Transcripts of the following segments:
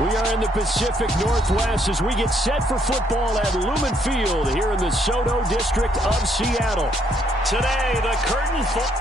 We are in the Pacific Northwest as we get set for football at Lumen Field here in the SoDo district of Seattle. Today, the curtain falls.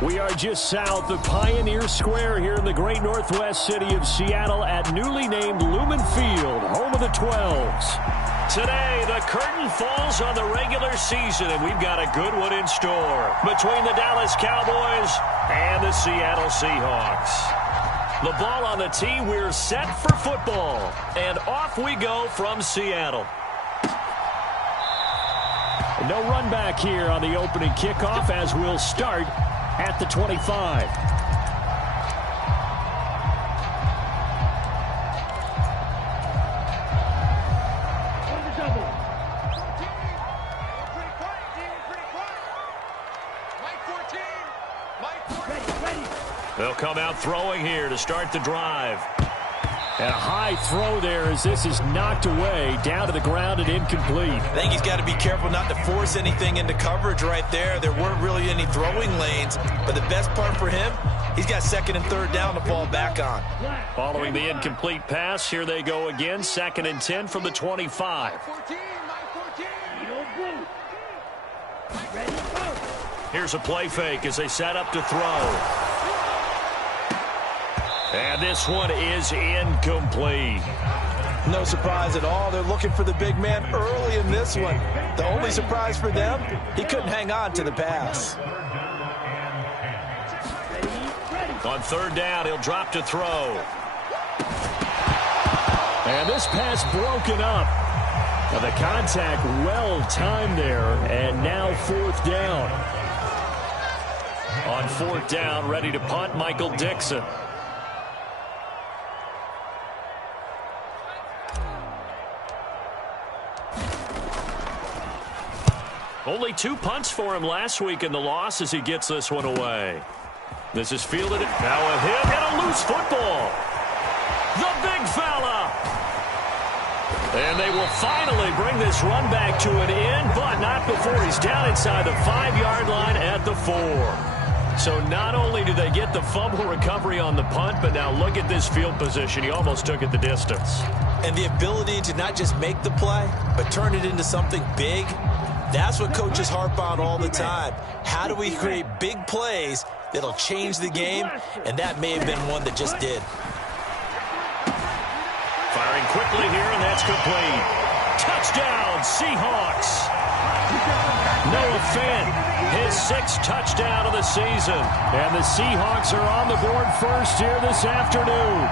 We are just south of Pioneer Square here in the great northwest city of Seattle at newly named Lumen Field, home of the 12s. Today, the curtain falls on the regular season, and we've got a good one in store between the Dallas Cowboys and the Seattle Seahawks. The ball on the tee, we're set for football, and off we go from Seattle. No run back here on the opening kickoff as we'll start at the 25. They'll come out throwing here to start the drive. And a high throw there as this is knocked away down to the ground and incomplete. I think he's got to be careful not to force anything into coverage right there. There weren't really any throwing lanes, but the best part for him, he's got second and third down to fall back on. Following the incomplete pass, here they go again, 2nd and 10 from the 25. Here's a play fake as they set up to throw. And this one is incomplete. No surprise at all. They're looking for the big man early in this one. The only surprise for them, he couldn't hang on to the pass. On 3rd down, he'll drop to throw. And this pass broken up. Now the contact well timed there, and now 4th down. On 4th down, ready to punt, Michael Dixon. Only 2 punts for him last week in the loss as he gets this one away. This is fielded. Now a hit and a loose football. The big fella. And they will finally bring this run back to an end, but not before he's down inside the 5-yard line at the 4. So not only do they get the fumble recovery on the punt, but now look at this field position. He almost took it the distance. And the ability to not just make the play, but turn it into something big. That's what coaches harp on all the time. How do we create big plays that'll change the game? And that may have been one that just did. Firing quickly here, and that's complete. Touchdown, Seahawks. Noah Fant, his 6th touchdown of the season. And the Seahawks are on the board first here this afternoon.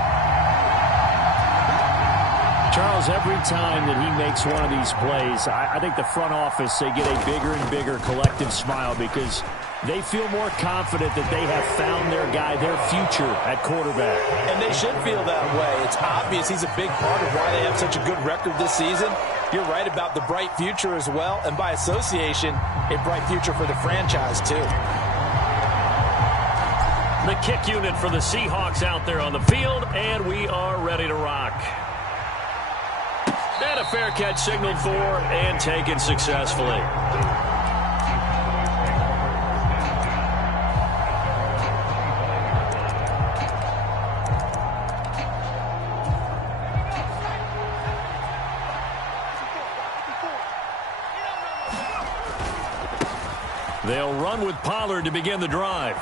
Charles, every time that he makes one of these plays, I think the front office, they get a bigger and bigger collective smile because they feel more confident that they have found their guy, their future at quarterback. And they should feel that way. It's obvious he's a big part of why they have such a good record this season. You're right about the bright future as well, and by association, a bright future for the franchise too. The kick unit for the Seahawks out there on the field, and we are ready to rock. And a fair catch signaled for and taken successfully. They'll run with Pollard to begin the drive.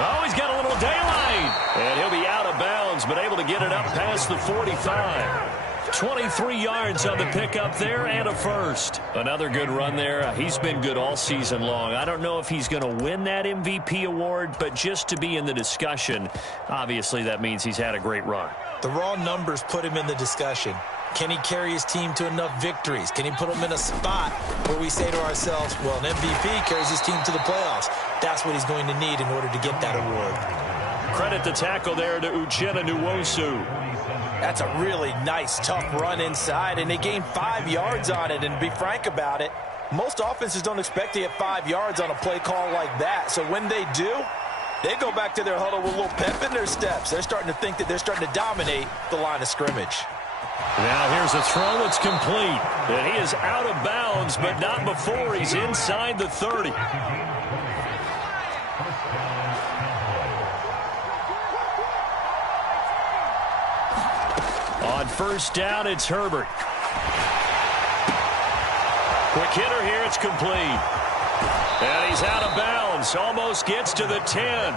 Oh, he's got a little daylight. And he'll be out of bounds, but able to get it up past the 45. 23 yards on the pickup there and a first. Another good run there. He's been good all season long. I don't know if he's going to win that MVP award, but just to be in the discussion, obviously that means he's had a great run. The raw numbers put him in the discussion. Can he carry his team to enough victories? Can he put them in a spot where we say to ourselves, well, an MVP carries his team to the playoffs. That's what he's going to need in order to get that award. Credit the tackle there to Uchenna Nwosu. That's a really nice, tough run inside, and they gained 5 yards on it. And to be frank about it, most offenses don't expect to get 5 yards on a play call like that. So when they do, they go back to their huddle with a little pep in their steps. They're starting to think that they're starting to dominate the line of scrimmage. Now here's a throw. It's complete. And he is out of bounds, but not before he's inside the 30. On first down, it's Herbert. Quick hitter here. It's complete. And he's out of bounds. Almost gets to the 10.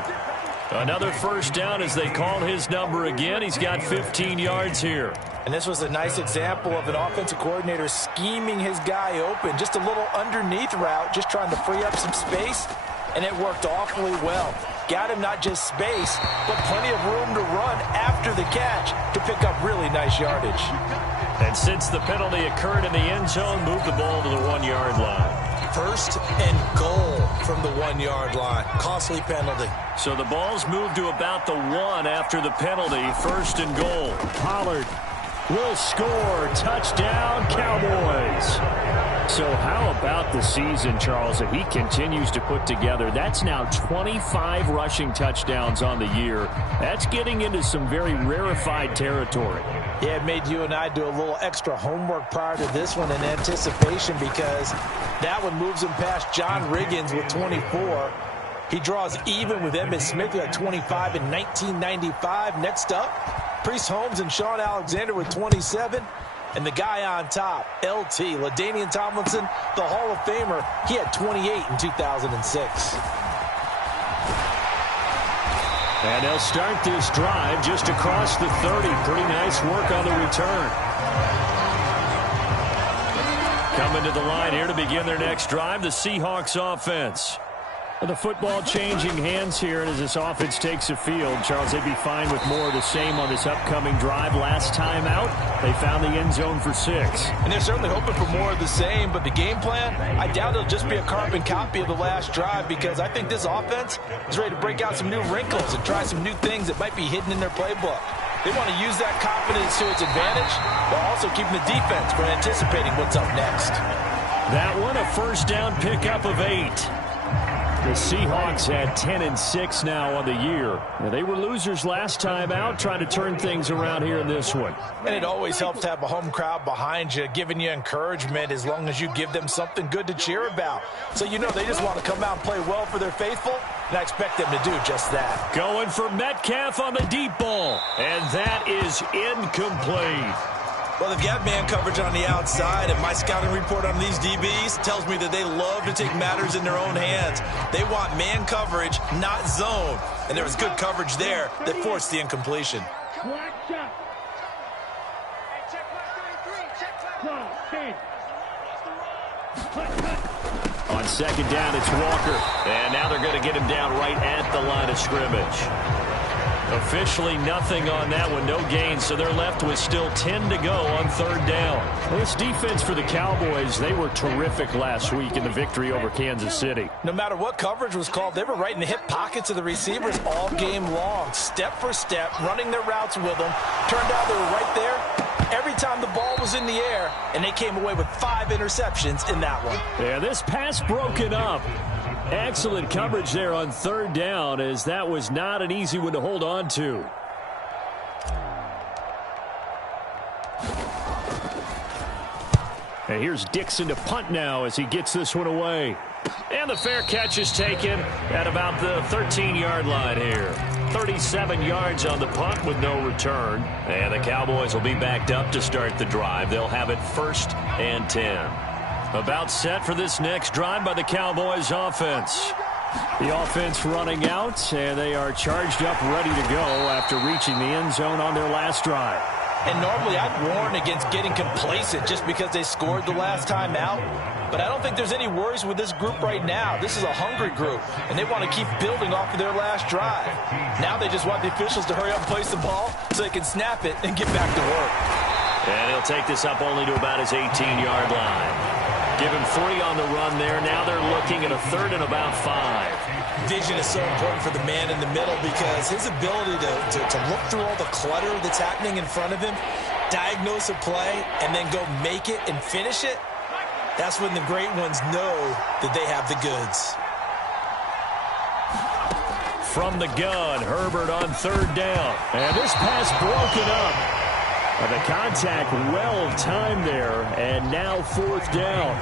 Another first down as they call his number again. He's got 15 yards here. And this was a nice example of an offensive coordinator scheming his guy open. Just a little underneath route, just trying to free up some space. And it worked awfully well. Got him not just space, but plenty of room to run after the catch to pick up really nice yardage. And since the penalty occurred in the end zone, move the ball to the 1-yard line. First and goal from the 1-yard line. Costly penalty. So the ball's moved to about the 1 after the penalty. First and goal. Pollard will score. Touchdown, Cowboys. So how about the season, Charles, that he continues to put together? That's now 25 rushing touchdowns on the year. That's getting into some very rarefied territory. Yeah, it made you and I do a little extra homework prior to this one in anticipation, because that one moves him past John Riggins with 24. He draws even with Emmitt Smith at 25 in 1995. Next up, Priest Holmes and Sean Alexander with 27. And the guy on top, LT, LaDainian Tomlinson, the Hall of Famer, he had 28 in 2006. And they'll start this drive just across the 30. Pretty nice work on the return. Coming to the line here to begin their next drive, the Seahawks offense. The football changing hands here, and as this offense takes the field, Charles, they'd be fine with more of the same on this upcoming drive. Last time out, they found the end zone for 6. And they're certainly hoping for more of the same, but the game plan, I doubt it'll just be a carbon copy of the last drive, because I think this offense is ready to break out some new wrinkles and try some new things that might be hidden in their playbook. They want to use that confidence to its advantage, while also keeping the defense from anticipating what's up next. That one, a first down pickup of 8. The Seahawks had 10-6 now on the year. Now, they were losers last time out, trying to turn things around here in this one. And it always helps to have a home crowd behind you, giving you encouragement as long as you give them something good to cheer about. So you know they just want to come out and play well for their faithful, and I expect them to do just that. Going for Metcalf on the deep ball, and that is incomplete. Well, they've got man coverage on the outside, and my scouting report on these DBs tells me that they love to take matters in their own hands. They want man coverage, not zone. And there was good coverage there that forced the incompletion. On second down, it's Walker. And now they're going to get him down right at the line of scrimmage. Officially nothing on that one, no gain, so they're left with still 10 to go on third down. Well, this defense for the Cowboys, they were terrific last week in the victory over Kansas City. No matter what coverage was called, they were right in the hip pockets of the receivers all game long, step for step, running their routes with them. Turned out they were right there every time the ball was in the air, and they came away with 5 interceptions in that one. Yeah, this pass broken up. Excellent coverage there on third down, as that was not an easy one to hold on to. And here's Dixon to punt now as he gets this one away. And the fair catch is taken at about the 13-yard line here. 37 yards on the punt with no return. And the Cowboys will be backed up to start the drive. They'll have it 1st and 10. About set for this next drive by the Cowboys offense. The offense running out, and they are charged up, ready to go after reaching the end zone on their last drive. And normally I'd warn against getting complacent just because they scored the last time out. But I don't think there's any worries with this group right now. This is a hungry group, and they want to keep building off of their last drive. Now they just want the officials to hurry up and place the ball so they can snap it and get back to work. And he'll take this up only to about his 18-yard line. Give him 3 on the run there. Now they're looking at a 3rd and about 5. Vision is so important for the man in the middle because his ability to look through all the clutter that's happening in front of him, diagnose a play, and then go make it and finish it, that's when the great ones know that they have the goods. From the gun, Herbert on 3rd down. And this pass broken up. The contact well timed there, and now 4th down.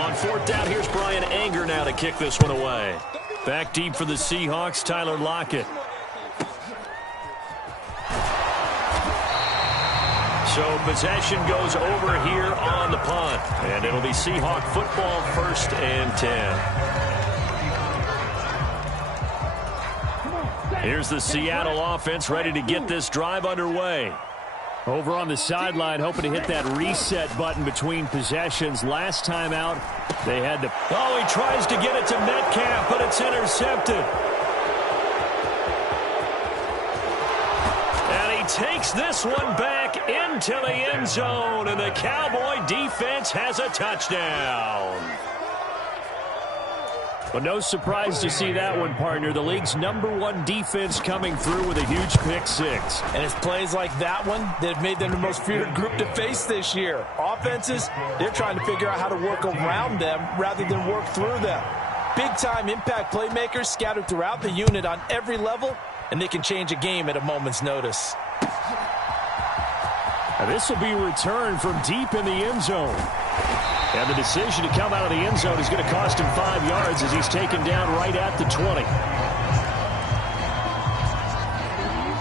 On 4th down, here's Brian Anger now to kick this one away. Back deep for the Seahawks, Tyler Lockett. So possession goes over here on the punt, and it'll be Seahawk football, 1st and 10. Here's the Seattle offense ready to get this drive underway. Over on the sideline, hoping to hit that reset button between possessions. Last time out, they had to... Oh, he tries to get it to Metcalf, but it's intercepted. And he takes this one back into the end zone, and the Cowboy defense has a touchdown. Well, no surprise to see that one, partner. The league's #1 defense coming through with a huge pick-6. And it's plays like that one that have made them the most feared group to face this year. Offenses, they're trying to figure out how to work around them rather than work through them. Big-time impact playmakers scattered throughout the unit on every level, and they can change a game at a moment's notice. Now this will be returned from deep in the end zone. And the decision to come out of the end zone is going to cost him 5 yards as he's taken down right at the 20.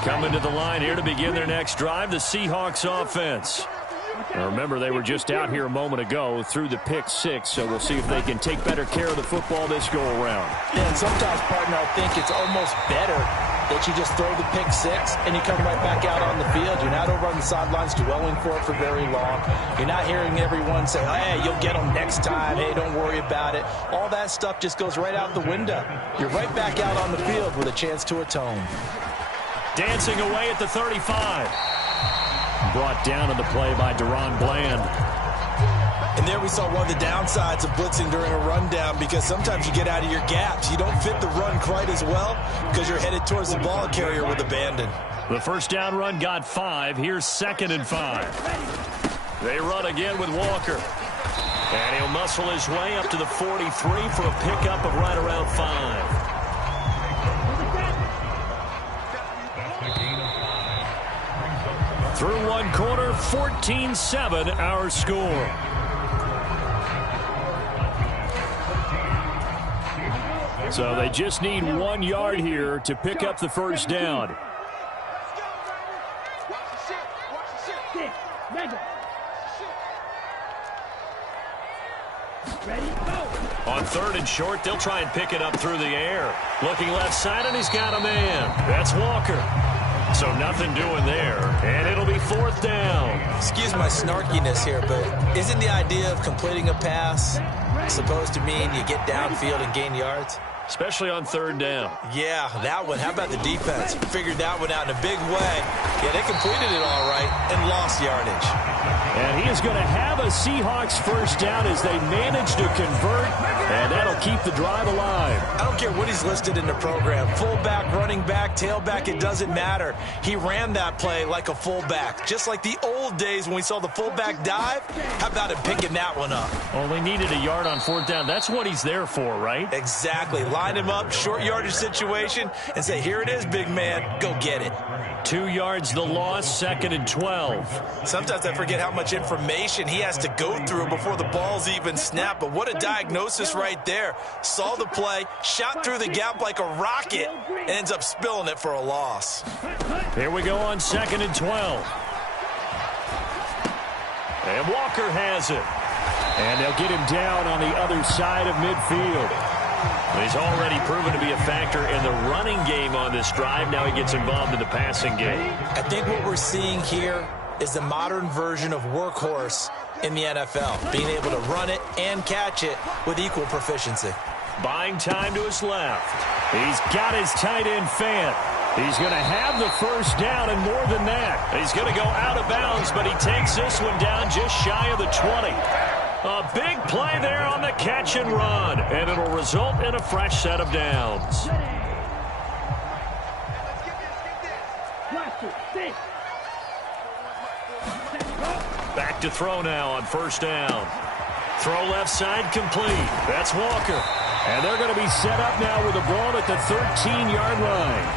Coming to the line here to begin their next drive, the Seahawks offense. Now remember, they were just out here a moment ago through the pick-6, so we'll see if they can take better care of the football this go-around. Yeah, and sometimes, partner, I think it's almost better that you just throw the pick-6 and you come right back out on the field. You're not over on the sidelines dwelling for it for very long. You're not hearing everyone say, hey, you'll get them next time. Hey, don't worry about it. All that stuff just goes right out the window. You're right back out on the field with a chance to atone. Dancing away at the 35. Brought down on the play by Deron Bland. And there we saw one of the downsides of blitzing during a rundown, because sometimes you get out of your gaps. You don't fit the run quite as well because you're headed towards the ball carrier with abandon. The first down run got 5. Here's 2nd and 5. They run again with Walker. And he'll muscle his way up to the 43 for a pickup of right around 5. Through one quarter, 14-7 our score. So they just need 1 yard here to pick up the first down. On 3rd and short, they'll try and pick it up through the air. Looking left side, and he's got a man. That's Walker. So nothing doing there, and it'll be 4th down. Excuse my snarkiness here, but isn't the idea of completing a pass supposed to mean you get downfield and gain yards? Especially on 3rd down. Yeah, that one. How about the defense? Figured that one out in a big way. Yeah, they completed it all right and lost yardage. And he is going to have a Seahawks first down as they manage to convert, and that'll keep the drive alive. I don't care what he's listed in the program. Fullback, running back, tailback, it doesn't matter. He ran that play like a fullback, just like the old days when we saw the fullback dive. How about him picking that one up? Only needed a yard on 4th down. That's what he's there for, right? Exactly. Line him up, short yardage situation, and say, here it is, big man. Go get it. 2 yards the loss, 2nd and 12. Sometimes I forget how much information he has to go through before the ball's even snapped, but what a diagnosis right there. Saw the play, shot through the gap like a rocket, and ends up spilling it for a loss. Here we go on 2nd and 12. And Walker has it. And they'll get him down on the other side of midfield. He's already proven to be a factor in the running game on this drive. Now he gets involved in the passing game. I think what we're seeing here is the modern version of workhorse in the NFL, being able to run it and catch it with equal proficiency. Buying time to his left. He's got his tight end fan. He's going to have the first down and more than that. He's going to go out of bounds, but he takes this one down just shy of the 20. A big play there on the catch and run, and it'll result in a fresh set of downs. Back to throw now on first down. Throw left side complete. That's Walker. And they're going to be set up now with the ball at the 13-yard line.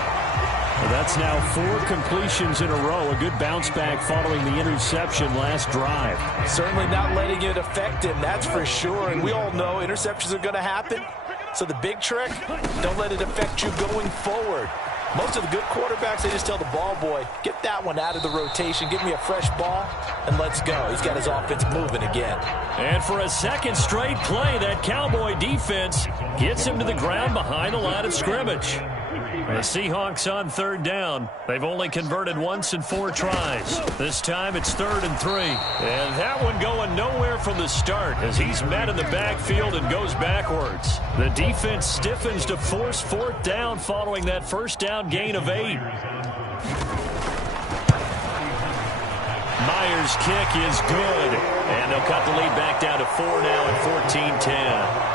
Well, that's now 4 completions in a row. A good bounce back following the interception last drive. Certainly not letting it affect him, that's for sure. And we all know interceptions are going to happen. So the big trick, don't let it affect you going forward. Most of the good quarterbacks, they just tell the ball boy, get that one out of the rotation, give me a fresh ball, and let's go. He's got his offense moving again. And for a second straight play, that Cowboy defense gets him to the ground behind the line of scrimmage. The Seahawks on third down. They've only converted once in 4 tries. This time it's 3rd and 3. And that one going nowhere from the start as he's met in the backfield and goes backwards. The defense stiffens to force 4th down following that first down gain of 8. Myers' kick is good. And they'll cut the lead back down to 4 now at 14-10.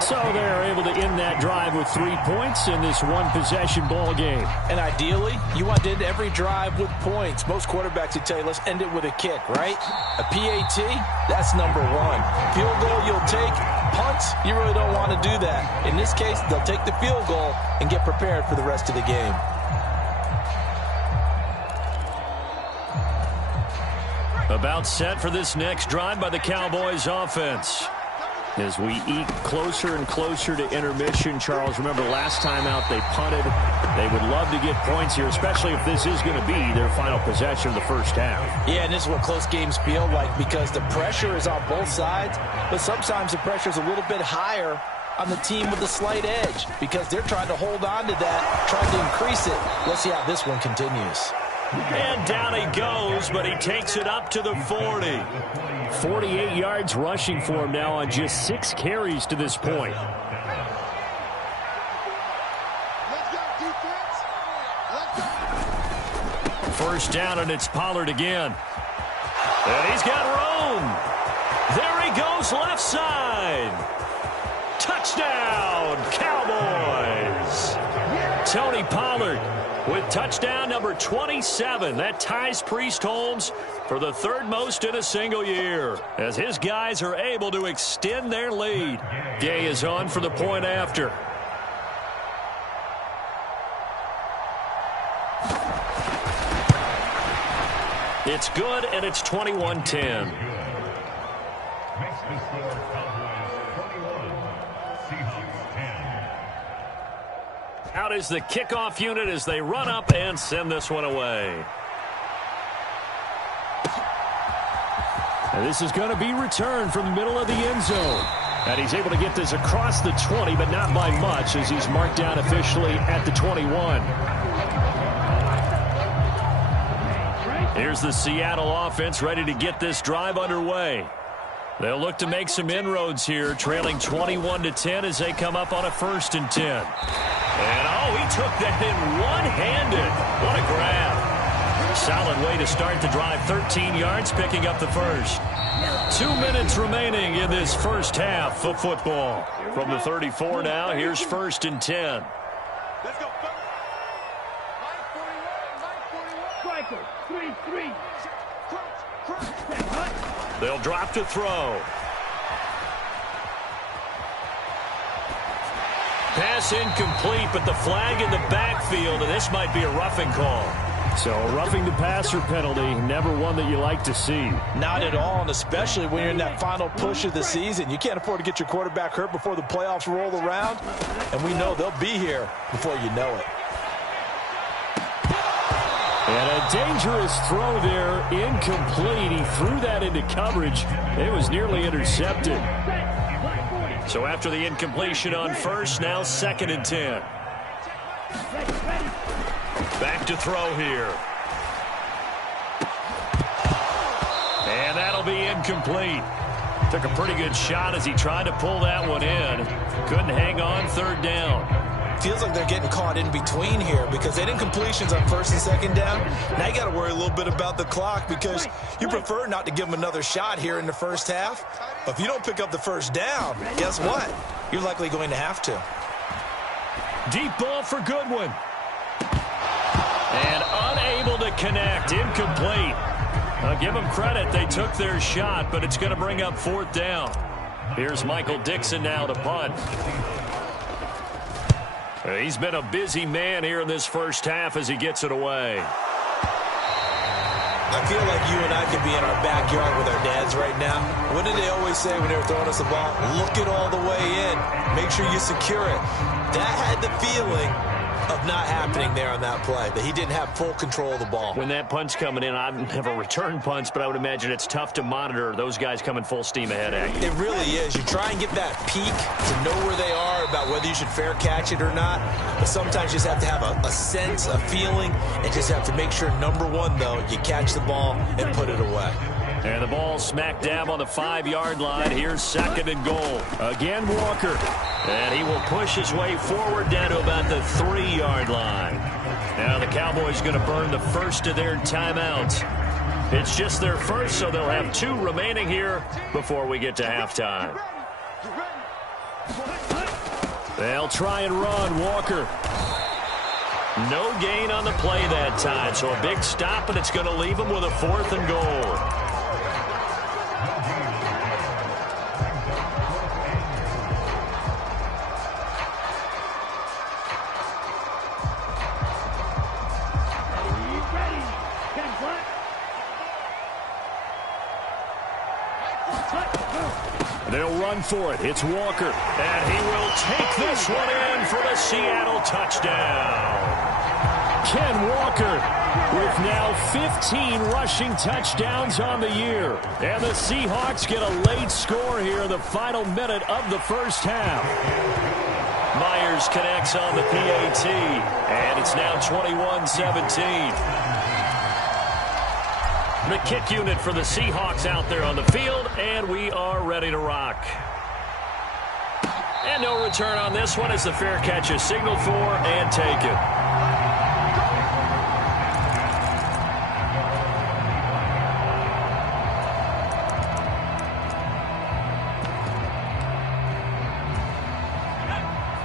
So they're able to end that drive with 3 points in this one-possession ball game. And ideally, you want to end every drive with points. Most quarterbacks would tell you, let's end it with a kick, right? A PAT, that's number 1. Field goal you'll take. Punts, you really don't want to do that. In this case, they'll take the field goal and get prepared for the rest of the game. About set for this next drive by the Cowboys offense. As we eke closer and closer to intermission, Charles, remember last time out they punted. They would love to get points here, especially if this is going to be their final possession of the first half. Yeah, and this is what close games feel like because the pressure is on both sides, but sometimes the pressure is a little bit higher on the team with the slight edge because they're trying to hold on to that, trying to increase it. Let's see how this one continues. And down he goes, but he takes it up to the 40. 48 yards rushing for him now on just 6 carries to this point. First down, and it's Pollard again. And he's got room. There he goes, left side. Touchdown, Cowboys. Tony Pollard with touchdown number 27. That ties Priest Holmes for the 3rd most in a single year, as his guys are able to extend their lead. Gay is on for the point after. It's good, and it's 21-10. Out is the kickoff unit as they run up and send this one away. And this is going to be returned from the middle of the end zone. And he's able to get this across the 20, but not by much as he's marked down officially at the 21. Here's the Seattle offense ready to get this drive underway. They'll look to make some inroads here, trailing 21-10 as they come up on a 1st and 10. And, oh, he took that in one-handed. What a grab. Solid way to start the drive. 13 yards, picking up the first. 2 minutes remaining in this first half of football. From the 34 now, here's 1st and 10. Let's go. 941. 3-3. They'll drop to throw. Pass incomplete, but the flag in the backfield, and this might be a roughing call. So a roughing the passer penalty, never one that you like to see. Not at all, and especially when you're in that final push of the season. You can't afford to get your quarterback hurt before the playoffs roll around, and we know they'll be here before you know it. And a dangerous throw there, incomplete. He threw that into coverage. It was nearly intercepted. So after the incompletion on first, now 2nd and 10. Back to throw here. And that'll be incomplete. Took a pretty good shot as he tried to pull that one in. Couldn't hang on, 3rd down. Feels like they're getting caught in between here because they didn't incompletions on 1st and 2nd down. Now you got to worry a little bit about the clock because you prefer not to give them another shot here in the first half. But if you don't pick up the 1st down, guess what? You're likely going to have to. Deep ball for Goodwin. And unable to connect. Incomplete. I'll give them credit. They took their shot, but it's going to bring up 4th down. Here's Michael Dixon now to punt. He's been a busy man here in this first half as he gets it away. I feel like you and I could be in our backyard with our dads right now. What did they always say when they were throwing us the ball? Look it all the way in. Make sure you secure it. That had the feeling of not happening there on that play, that he didn't have full control of the ball. When that punch coming in, I've never returned punts, but I would imagine it's tough to monitor those guys coming full steam ahead at you. It really is. You try and get that peek to know where they are about whether you should fair catch it or not, but sometimes you just have to have a sense, a feeling, and just have to make sure, number one, though, you catch the ball and put it away. And the ball smack dab on the 5-yard line. Here's 2nd and goal. Again, Walker. And he will push his way forward down to about the 3-yard line. Now the Cowboys going to burn the first of their timeouts. It's just their first, so they'll have 2 remaining here before we get to halftime. They'll try and run. Walker. No gain on the play that time, so a big stop, and it's going to leave them with a 4th and goal. They'll run for it. It's Walker. And he will take this one in for the Seattle touchdown. Ken Walker with now 15 rushing touchdowns on the year. And the Seahawks get a late score here in the final minute of the first half. Myers connects on the PAT. And it's now 21-17. The kick unit for the Seahawks out there on the field, and we are ready to rock. And no return on this one as the fair catch is signaled for and taken.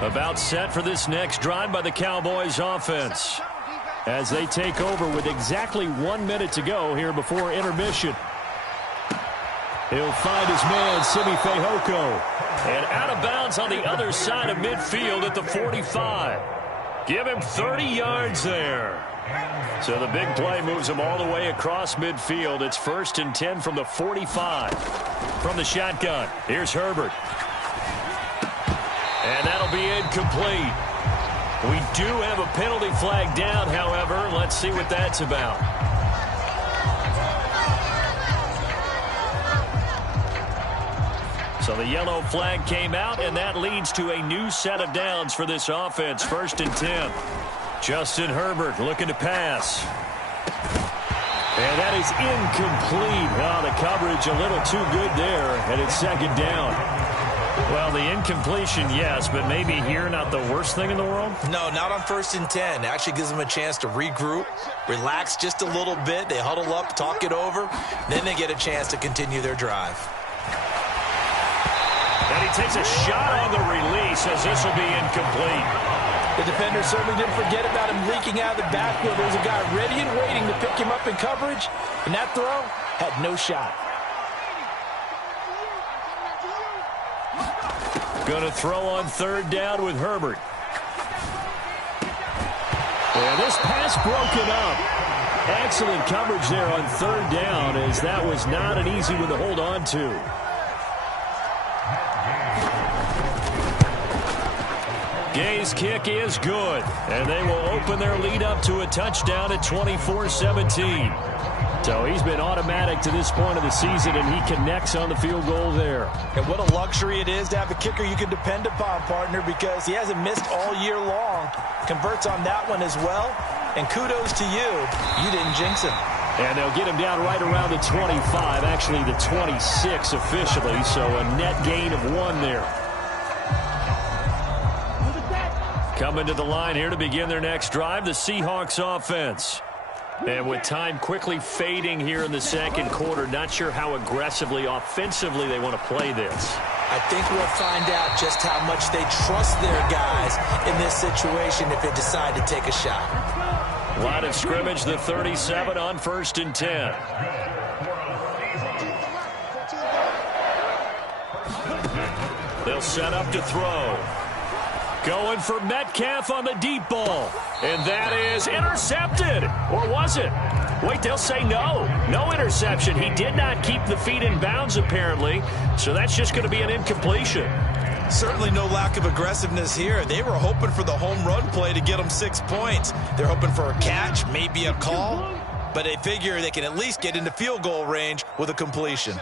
About set for this next drive by the Cowboys offense, as they take over with exactly 1 minute to go here before intermission. He'll find his man, Simi Fehoko. And out of bounds on the other side of midfield at the 45. Give him 30 yards there. So the big play moves him all the way across midfield. It's 1st and 10 from the 45. From the shotgun, here's Herbert. And that'll be incomplete. We do have a penalty flag down, however. Let's see what that's about. So the yellow flag came out, and that leads to a new set of downs for this offense. 1st and 10. Justin Herbert looking to pass. And that is incomplete. Oh, the coverage a little too good there, and it's 2nd down. Well, the incompletion, yes, but maybe here not the worst thing in the world? No, not on 1st and 10. It actually gives them a chance to regroup, relax just a little bit. They huddle up, talk it over. Then they get a chance to continue their drive. And he takes a shot on the release as this will be incomplete. The defender certainly didn't forget about him leaking out of the backfield. There's a guy ready and waiting to pick him up in coverage, and that throw had no shot. Going to throw on 3rd down with Herbert. And this pass broken up. Excellent coverage there on 3rd down, as that was not an easy one to hold on to. Gay's kick is good, and they will open their lead up to a touchdown at 24-17. So he's been automatic to this point of the season, and he connects on the field goal there. And what a luxury it is to have a kicker you can depend upon, partner, because he hasn't missed all year long. Converts on that one as well, and kudos to you. You didn't jinx him. And they'll get him down right around the 25, actually the 26 officially, so a net gain of 1 there. Coming to the line here to begin their next drive, the Seahawks offense. And with time quickly fading here in the second quarter, not sure how aggressively, offensively they want to play this. I think we'll find out just how much they trust their guys in this situation if they decide to take a shot. Line of scrimmage, the 37 on 1st and 10. They'll set up to throw. Going for Metcalf on the deep ball. And that is intercepted. Or was it? Wait, they'll say no. No interception. He did not keep the feet in bounds, apparently. So that's just going to be an incompletion. Certainly no lack of aggressiveness here. They were hoping for the home run play to get them 6 points. They're hoping for a catch, maybe a call. But they figure they can at least get into field goal range with a completion.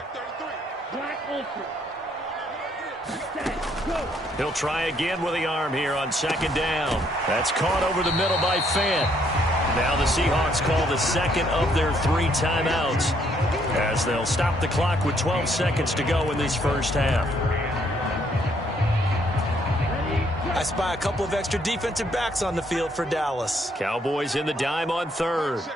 He'll try again with the arm here on 2nd down. That's caught over the middle by Fant. Now the Seahawks call the second of their 3 timeouts as they'll stop the clock with 12 seconds to go in this first half. I spy a couple of extra defensive backs on the field for Dallas. Cowboys in the dime on 3rd.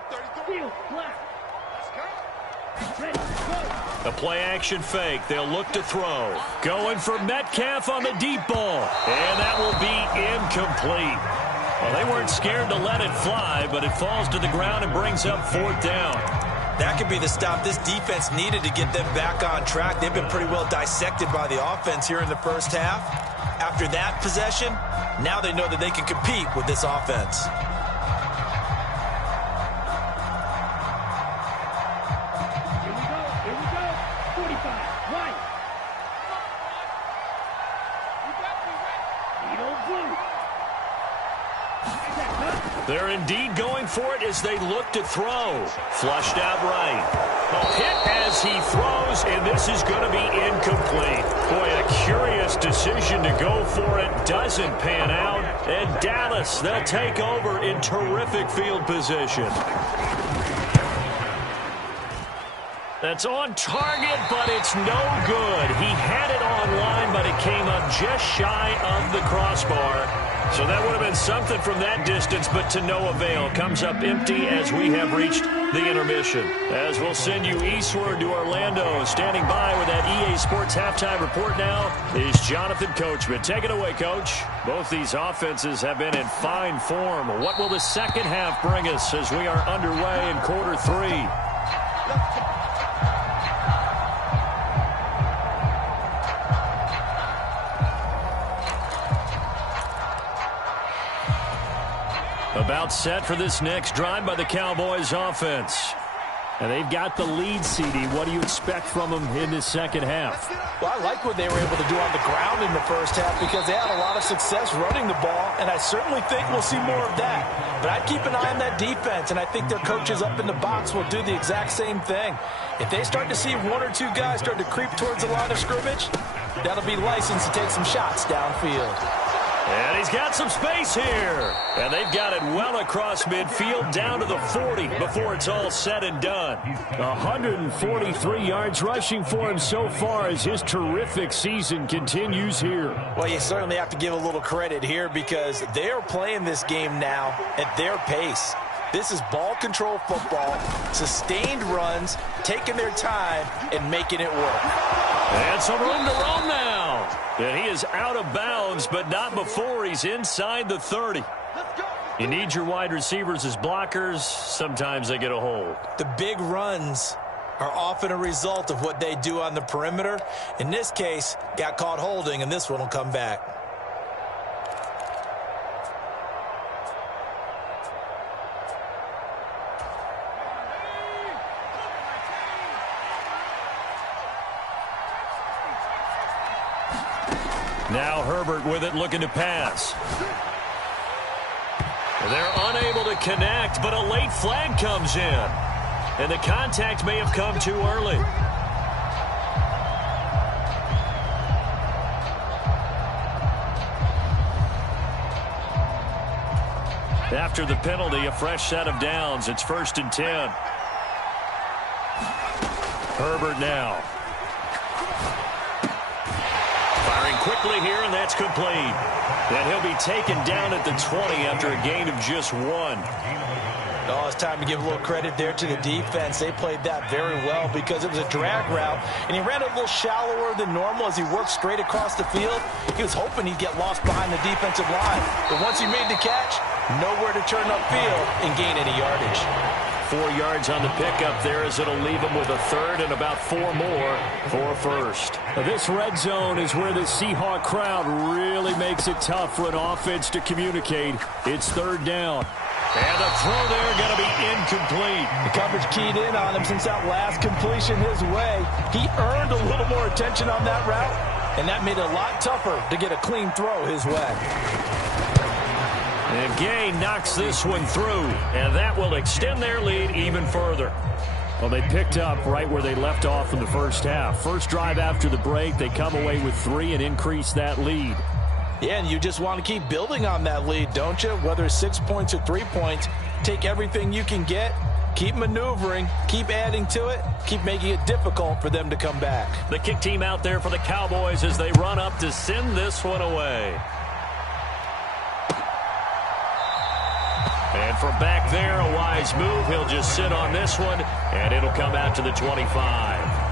A play-action fake. They'll look to throw. Going for Metcalf on the deep ball. And that will be incomplete. Well, they weren't scared to let it fly, but it falls to the ground and brings up 4th down. That could be the stop this defense needed to get them back on track. They've been pretty well dissected by the offense here in the first half. After that possession, now they know that they can compete with this offense. They're indeed going for it as they look to throw. Flushed out right. Hit as he throws, and this is going to be incomplete. Boy, a curious decision to go for it. Doesn't pan out. And Dallas, they'll take over in terrific field position. That's on target, but it's no good. He had it on line, but it came up just shy of the crossbar. So that would have been something from that distance, but to no avail. Comes up empty as we have reached the intermission. As we'll send you eastward to Orlando. Standing by with that EA Sports halftime report now is Jonathan Coachman. Take it away, Coach. Both these offenses have been in fine form. What will the second half bring us as we are underway in quarter 3? About set for this next drive by the Cowboys offense. And they've got the lead, CD. What do you expect from them in this second half? Well, I like what they were able to do on the ground in the first half because they had a lot of success running the ball, and I certainly think we'll see more of that. But I'd keep an eye on that defense, and I think their coaches up in the box will do the exact same thing. If they start to see 1 or 2 guys start to creep towards the line of scrimmage, that'll be licensed to take some shots downfield. And he's got some space here. And they've got it well across midfield down to the 40 before it's all said and done. 143 yards rushing for him so far as his terrific season continues here. Well, you certainly have to give a little credit here because they're playing this game now at their pace. This is ball control football, sustained runs, taking their time, and making it work. And some room to roam now. And he is out of bounds, but not before he's inside the 30. You need your wide receivers as blockers. Sometimes they get a hold. The big runs are often a result of what they do on the perimeter. In this case, got caught holding, and this one will come back. Now Herbert with it, looking to pass. They're unable to connect, but a late flag comes in. And the contact may have come too early. After the penalty, a fresh set of downs. It's 1st and 10. Herbert now. Firing quickly here, and that's complete. And he'll be taken down at the 20 after a gain of just 1. Oh, it's time to give a little credit there to the defense. They played that very well because it was a drag route, and he ran a little shallower than normal as he worked straight across the field. He was hoping he'd get lost behind the defensive line, but once he made the catch, nowhere to turn upfield and gain any yardage. 4 yards on the pickup there as it'll leave him with a third and about 4 more for a first. This red zone is where the Seahawk crowd really makes it tough for an offense to communicate. It's 3rd down. And the throw there going to be incomplete. The coverage keyed in on him since that last completion his way. He earned a little more attention on that route, and that made it a lot tougher to get a clean throw his way. And Gay knocks this one through, and that will extend their lead even further. Well, they picked up right where they left off in the first half. First drive after the break, they come away with 3 and increase that lead. Yeah, and you just want to keep building on that lead, don't you? Whether it's 6 points or 3 points, take everything you can get, keep maneuvering, keep adding to it, keep making it difficult for them to come back. The kick team out there for the Cowboys as they run up to send this one away. And from back there, a wise move. He'll just sit on this one, and it'll come out to the 25.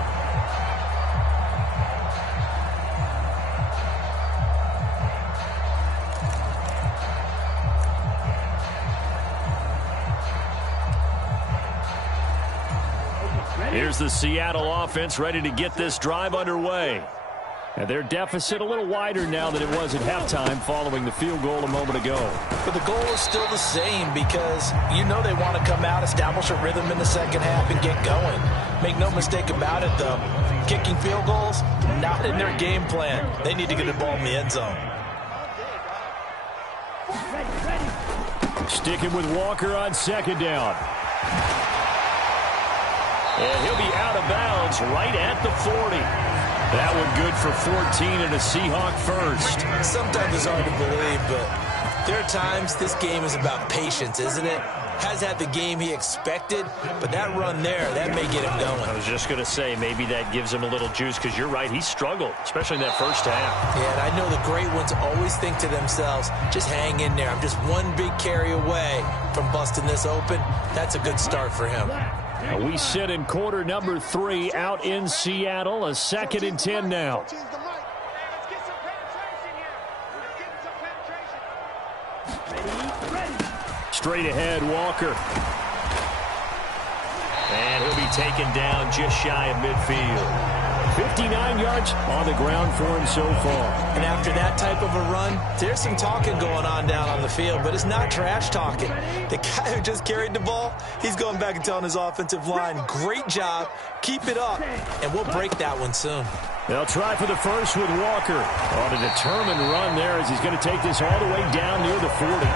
Here's the Seattle offense ready to get this drive underway. And their deficit a little wider now than it was at halftime following the field goal a moment ago. But the goal is still the same because you know they want to come out, establish a rhythm in the second half, and get going. Make no mistake about it, though. Kicking field goals, not in their game plan. They need to get the ball in the end zone. Sticking with Walker on 2nd down. And he'll be out of bounds right at the 40. That one good for 14 and a Seahawk first. Sometimes it's hard to believe, but there are times this game is about patience, isn't it? Has had the game he expected, but that run there, that may get him going. I was just going to say, maybe that gives him a little juice because you're right, he struggled, especially in that first half. Yeah, and I know the great ones always think to themselves, just hang in there. I'm just one big carry away from busting this open. That's a good start for him. We sit in quarter number 3 out in Seattle. A 2nd and 10 now. Straight ahead, Walker. And he'll be taken down just shy of midfield. 59 yards on the ground for him so far. And after that type of a run, there's some talking going on down on the field, but it's not trash talking. The guy who just carried the ball, he's going back and telling his offensive line, great job, keep it up, and we'll break that one soon. They'll try for the first with Walker. On a determined run there as he's going to take this all the way down near the 40.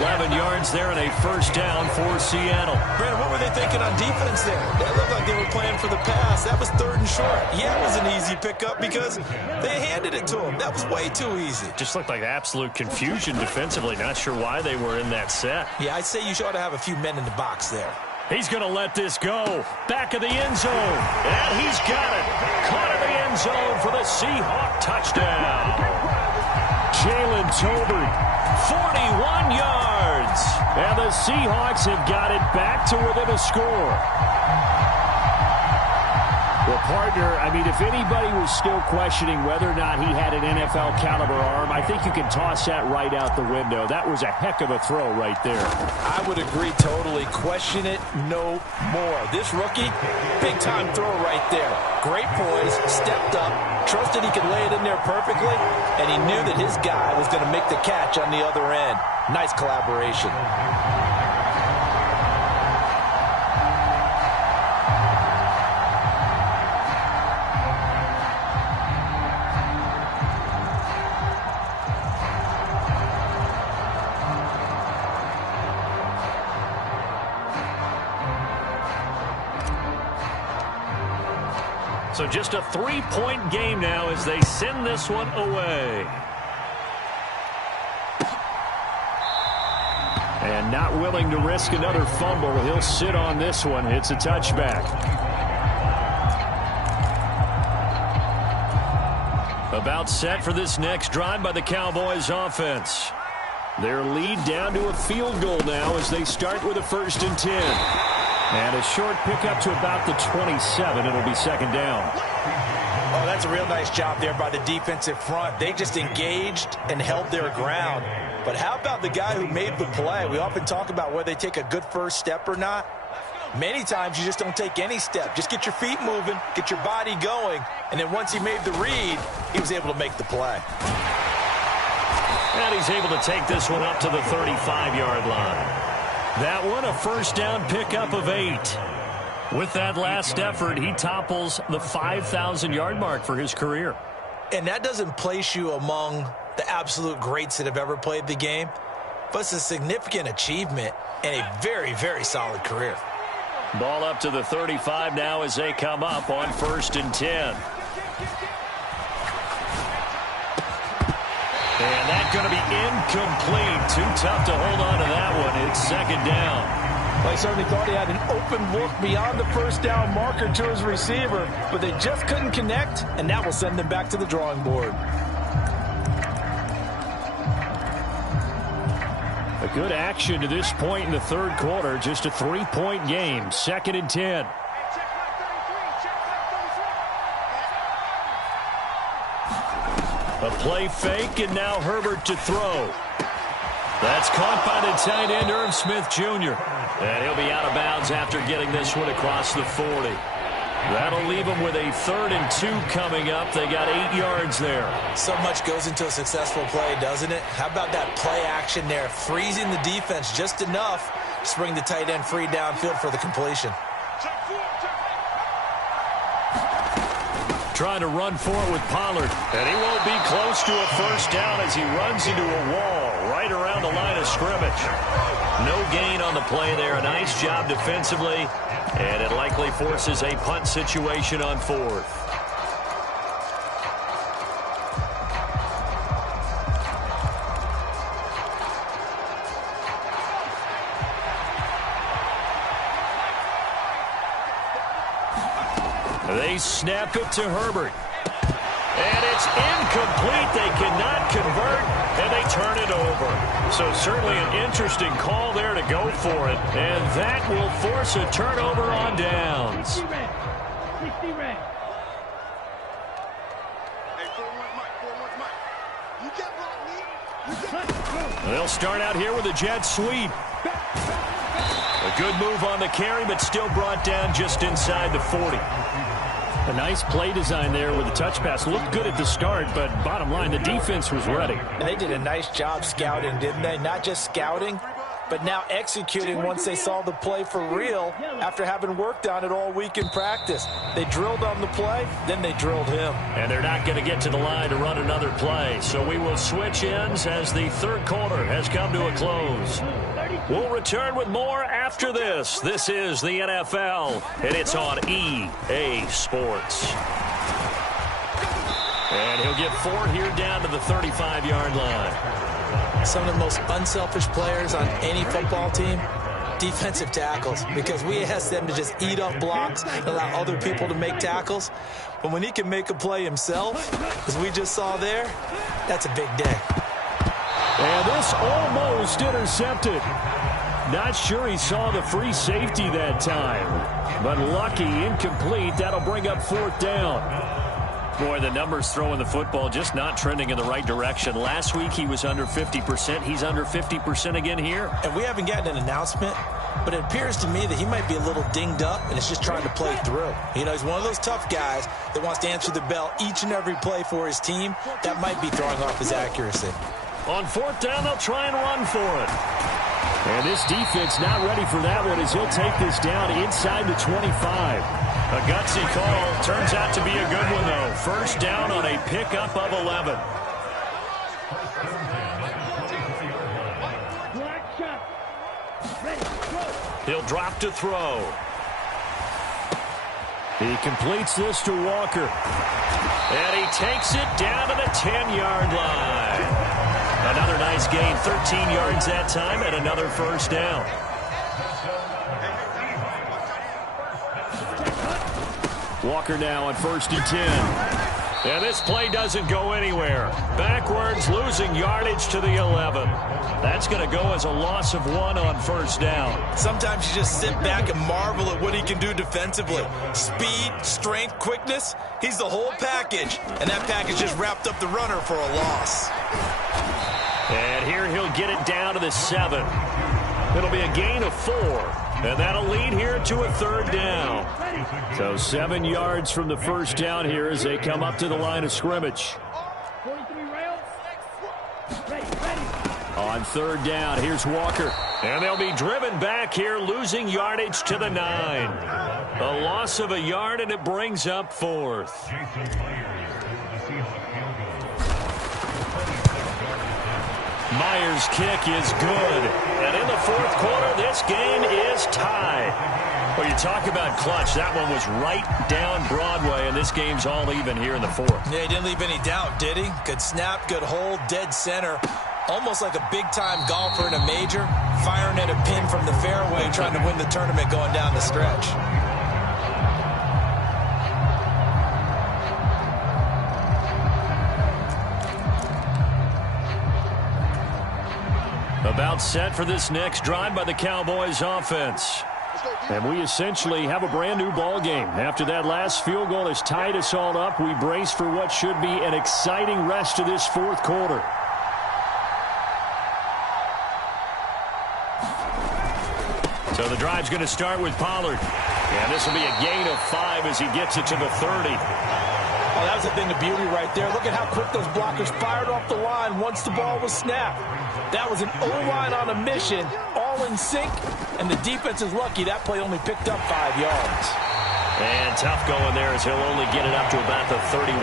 11 yards there and a first down for Seattle. Brandon, what were they thinking on defense there? That looked like they were playing for the pass. That was 3rd and short. Yeah, it was an easy pickup because they handed it to him. That was way too easy. Just looked like absolute confusion defensively. Not sure why they were in that set. Yeah, I'd say you ought to have a few men in the box there. He's going to let this go. Back of the end zone. And he's got it. Caught in the end zone for the Seahawk touchdown. Jalen Tolbert, 41 yards. And the Seahawks have got it back to within a score. Well, partner, I mean, if anybody was still questioning whether or not he had an NFL caliber arm, I think you can toss that right out the window. That was a heck of a throw right there. I would agree totally. Question it no more. This rookie, big-time throw right there. Great poise, stepped up, trusted he could lay it in there perfectly, and he knew that his guy was going to make the catch on the other end. Nice collaboration. So just a 3-point game now as they send this one away. And not willing to risk another fumble. He'll sit on this one. It's a touchback. About set for this next drive by the Cowboys offense. Their lead down to a field goal now as they start with a 1st and 10. And a short pickup to about the 27. It'll be 2nd down. Oh, that's a real nice job there by the defensive front. They just engaged and held their ground. But how about the guy who made the play? We often talk about whether they take a good first step or not. Many times you just don't take any step. Just get your feet moving, get your body going, and then once he made the read, he was able to make the play. And he's able to take this one up to the 35-yard line. That one a 1st down pickup of 8. With that last effort, he topples the 5,000-yard mark for his career. And that doesn't place you among the absolute greats that have ever played the game, but it's a significant achievement and a very, very solid career. Ball up to the 35 now as they come up on 1st and 10. And that's going to be incomplete. Too tough to hold on to that one. It's 2nd down. Well, he certainly thought he had an open look beyond the 1st down marker to his receiver, but they just couldn't connect, and that will send them back to the drawing board. A good action to this point in the 3rd quarter. Just a 3-point game. 2nd and 10. A play fake, and now Herbert to throw. That's caught by the tight end, Irv Smith Jr. And he'll be out of bounds after getting this one across the 40. That'll leave them with a 3rd and 2 coming up. They got 8 yards there. So much goes into a successful play, doesn't it? How about that play action there, freezing the defense just enough to bring the tight end free downfield for the completion. Trying to run for it with Pollard. And he won't be close to a 1st down as he runs into a wall right around the line of scrimmage. No gain on the play there. A nice job defensively. And it likely forces a punt situation on 4th. They snap it to Herbert. And it's incomplete. They cannot convert, and they turn it over. So certainly an interesting call there to go for it. And that will force a turnover on downs. They'll start out here with a jet sweep. A good move on the carry, but still brought down just inside the 40. A nice play design there with the touch pass. Looked good at the start, but bottom line, the defense was ready. And they did a nice job scouting, didn't they? Not just scouting, but now executing once they saw the play for real after having worked on it all week in practice. They drilled on the play, then they drilled him. And they're not going to get to the line to run another play. So we will switch ends as the 3rd quarter has come to a close. We'll return with more after this. This is the NFL, and it's on EA Sports. And he'll get 4 here down to the 35-yard line. Some of the most unselfish players on any football team, defensive tackles, because we ask them to just eat up blocks and allow other people to make tackles. But when he can make a play himself, as we just saw there, that's a big day. And this almost intercepted. Not sure he saw the free safety that time. But lucky, incomplete. That'll bring up 4th down. Boy, the numbers throwing the football just not trending in the right direction. Last week he was under 50%. He's under 50% again here. And we haven't gotten an announcement, but it appears to me that he might be a little dinged up and is just trying to play through. You know, he's one of those tough guys that wants to answer the bell each and every play for his team. That might be throwing off his accuracy. On 4th down, they'll try and run for it. And this defense not ready for that one as he'll take this down inside the 25. A gutsy call. Turns out to be a good one, though. 1st down on a pickup of 11. He'll drop to throw. He completes this to Walker. And he takes it down to the 10-yard line. Another nice gain, 13 yards that time, and another first down. Walker now on 1st and 10. And this play doesn't go anywhere. Backwards, losing yardage to the 11. That's going to go as a loss of 1 on 1st down. Sometimes you just sit back and marvel at what he can do defensively. Speed, strength, quickness, he's the whole package. And that package just wrapped up the runner for a loss. And here he'll get it down to the 7. It'll be a gain of 4. And that'll lead here to a 3rd down. So 7 yards from the first down here as they come up to the line of scrimmage. On 3rd down, here's Walker. And they'll be driven back here, losing yardage to the 9. A loss of a yard, and it brings up 4th. Myers' kick is good. And in the 4th quarter, this game is tied. Well, you talk about clutch. That one was right down Broadway, and this game's all even here in the 4th. Yeah, he didn't leave any doubt, did he? Good snap, good hold, dead center. Almost like a big-time golfer in a major, firing at a pin from the fairway, trying to win the tournament going down the stretch. About set for this next drive by the Cowboys offense. And we essentially have a brand new ball game. After that last field goal has tied us all up, we brace for what should be an exciting rest of this 4th quarter. So the drive's going to start with Pollard. And this will be a gain of 5 as he gets it to the 30. Oh, that was a thing of beauty right there. Look at how quick those blockers fired off the line once the ball was snapped. That was an O-line on a mission, all in sync, and the defense is lucky that play only picked up 5 yards. And tough going there as he'll only get it up to about the 31.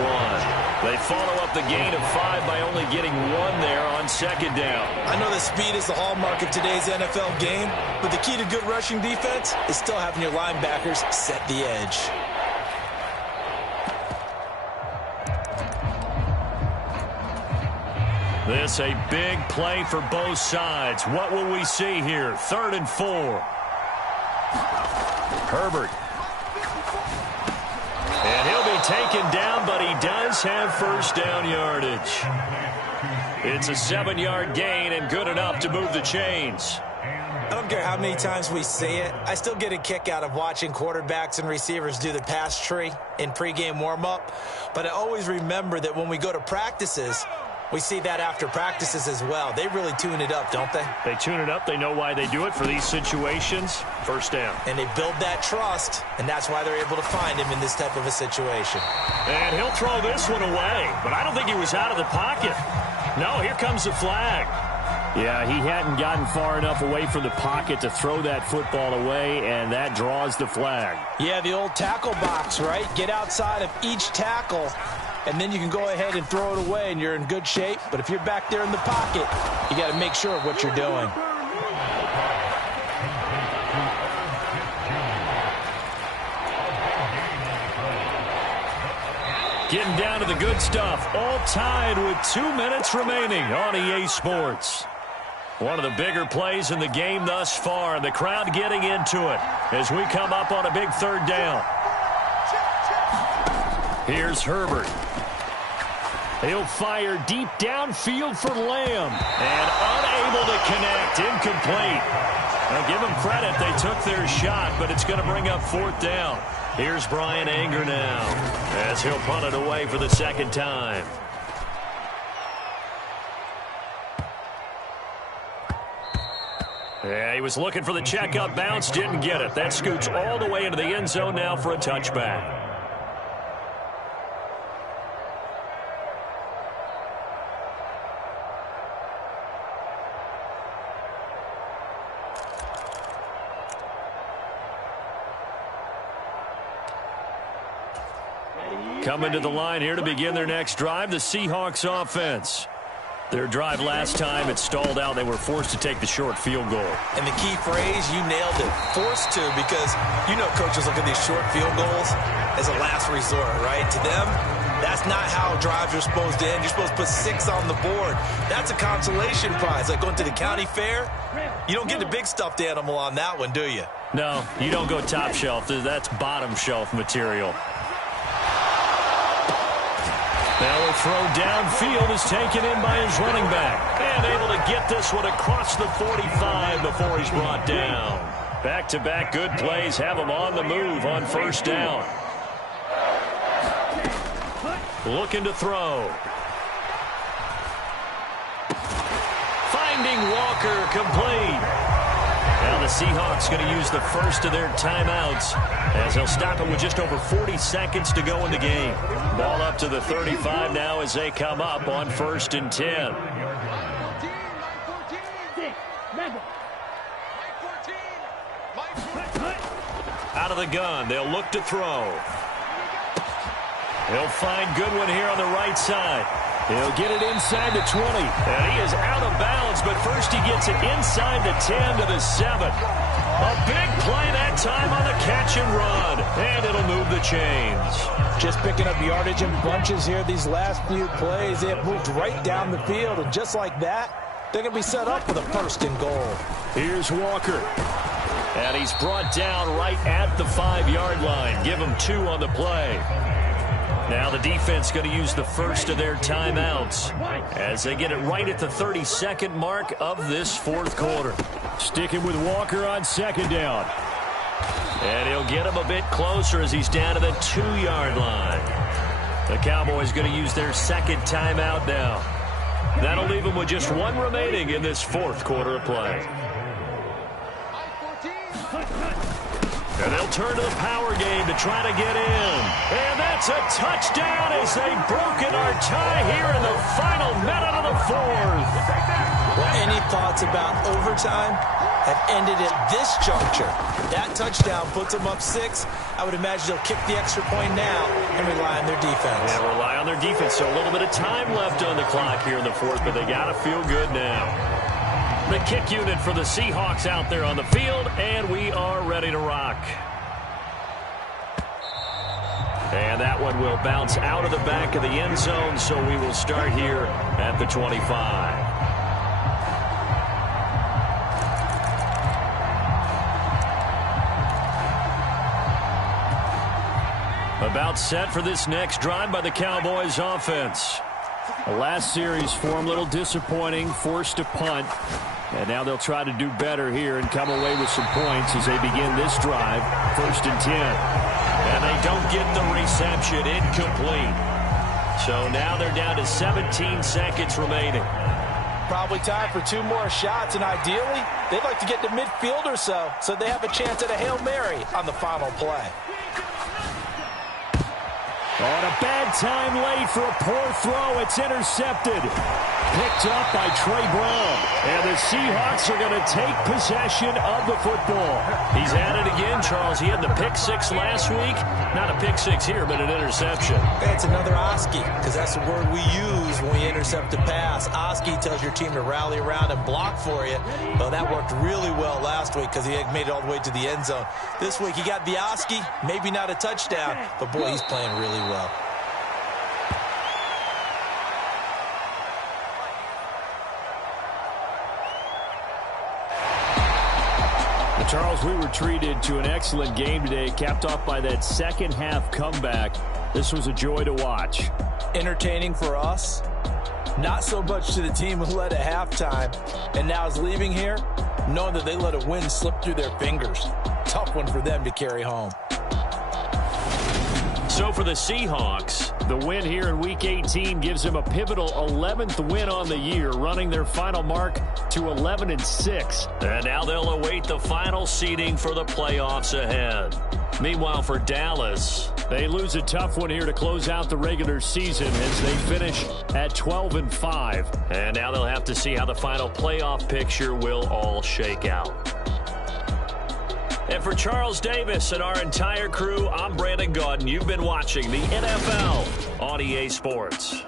They follow up the gain of 5 by only getting 1 there on 2nd down. I know that speed is the hallmark of today's NFL game, but the key to good rushing defense is still having your linebackers set the edge. This a big play for both sides. What will we see here? 3rd and 4. Herbert. And he'll be taken down, but he does have 1st down yardage. It's a 7-yard gain and good enough to move the chains. I don't care how many times we say it, I still get a kick out of watching quarterbacks and receivers do the pass tree in pregame warm-up. But I always remember that when we go to practices, we see that after practices as well. They really tune it up, don't they? They tune it up. They know why they do it for these situations. 1st down. And they build that trust, and that's why they're able to find him in this type of a situation. And he'll throw this one away, but I don't think he was out of the pocket. No, here comes the flag. Yeah, he hadn't gotten far enough away from the pocket to throw that football away, and that draws the flag. Yeah, the old tackle box, right? Get outside of each tackle, and then you can go ahead and throw it away, and you're in good shape. But if you're back there in the pocket, you got to make sure of what you're doing. Getting down to the good stuff. All tied with 2 minutes remaining on EA Sports. One of the bigger plays in the game thus far, and the crowd getting into it as we come up on a big 3rd down. Here's Herbert. He'll fire deep downfield for Lamb. And unable to connect. Incomplete. Now give them credit. They took their shot, but it's going to bring up 4th down. Here's Brian Anger now as he'll punt it away for the 2nd time. Yeah, he was looking for the checkup bounce, didn't get it. That scoots all the way into the end zone now for a touchback. Coming to the line here to begin their next drive, the Seahawks offense. Their drive last time, it stalled out. They were forced to take the short field goal. And the key phrase, you nailed it, forced to, because you know coaches look at these short field goals as a last resort, right? To them, that's not how drives are supposed to end. You're supposed to put 6 on the board. That's a consolation prize. Like going to the county fair, you don't get the big stuffed animal on that one, do you? No, you don't go top shelf. That's bottom shelf material. Now a throw downfield is taken in by his running back. And able to get this one across the 45 before he's brought down. Back-to-back good plays have him on the move on first down. Looking to throw. Finding Walker, complete. Now the Seahawks going to use the first of their timeouts as they'll stop him with just over 40 seconds to go in the game. Ball up to the 35 now as they come up on 1st and 10. Out of the gun, they'll look to throw. He'll find Goodwin here on the right side. He'll get it inside the 20. And he is out of bounds, but first he gets it inside the 10 to the 7. A big play that time on the catch and run. And it'll move the chains. Just picking up yardage in bunches here these last few plays. They have moved right down the field, and just like that, they're going to be set up for the 1st and goal. Here's Walker. And he's brought down right at the 5-yard line. Give him 2 on the play. Now the defense going to use the first of their timeouts as they get it right at the 32nd mark of this 4th quarter. Sticking with Walker on 2nd down. And he'll get him a bit closer as he's down to the 2-yard line. The Cowboys going to use their 2nd timeout now. That'll leave them with just 1 remaining in this 4th quarter of play. And they'll turn to the power game to try to get in. And that's a touchdown as they've broken our tie here in the final minute of the 4th. Well, any thoughts about overtime have ended at this juncture. That touchdown puts them up 6. I would imagine they'll kick the extra point now and rely on their defense. Yeah, rely on their defense. So a little bit of time left on the clock here in the 4th, but they got to feel good now. The kick unit for the Seahawks out there on the field, and we are ready to rock. And that one will bounce out of the back of the end zone, so we will start here at the 25. About set for this next drive by the Cowboys offense. The last series for them, a little disappointing, forced to punt. And now they'll try to do better here and come away with some points as they begin this drive, 1st and 10. And they don't get the reception, incomplete. So now they're down to 17 seconds remaining. Probably time for 2 more shots, and ideally, they'd like to get to midfield or so they have a chance at a Hail Mary on the final play. On a bad time late for a poor throw. It's intercepted. Picked up by Trey Brown. And the Seahawks are going to take possession of the football. He's at it again, Charles. He had the pick 6 last week. Not a pick 6 here, but an interception. It's another Oski, because that's the word we use when we intercept a pass. Oski tells your team to rally around and block for you. Well, that worked really well last week because he had made it all the way to the end zone. This week he got the Oski, maybe not a touchdown, but boy, he's playing really well. Charles, we were treated to an excellent game today, capped off by that second half comeback. This was a joy to watch. Entertaining for us, not so much to the team who led at halftime and now is leaving here knowing that they let a win slip through their fingers. Tough one for them to carry home. So for the Seahawks, the win here in Week 18 gives them a pivotal 11th win on the year, running their final mark to 11-6. And now they'll await the final seeding for the playoffs ahead. Meanwhile, for Dallas, they lose a tough one here to close out the regular season as they finish at 12-5. And now they'll have to see how the final playoff picture will all shake out. And for Charles Davis and our entire crew, I'm Brandon Gaudin. You've been watching the NFL on EA Sports.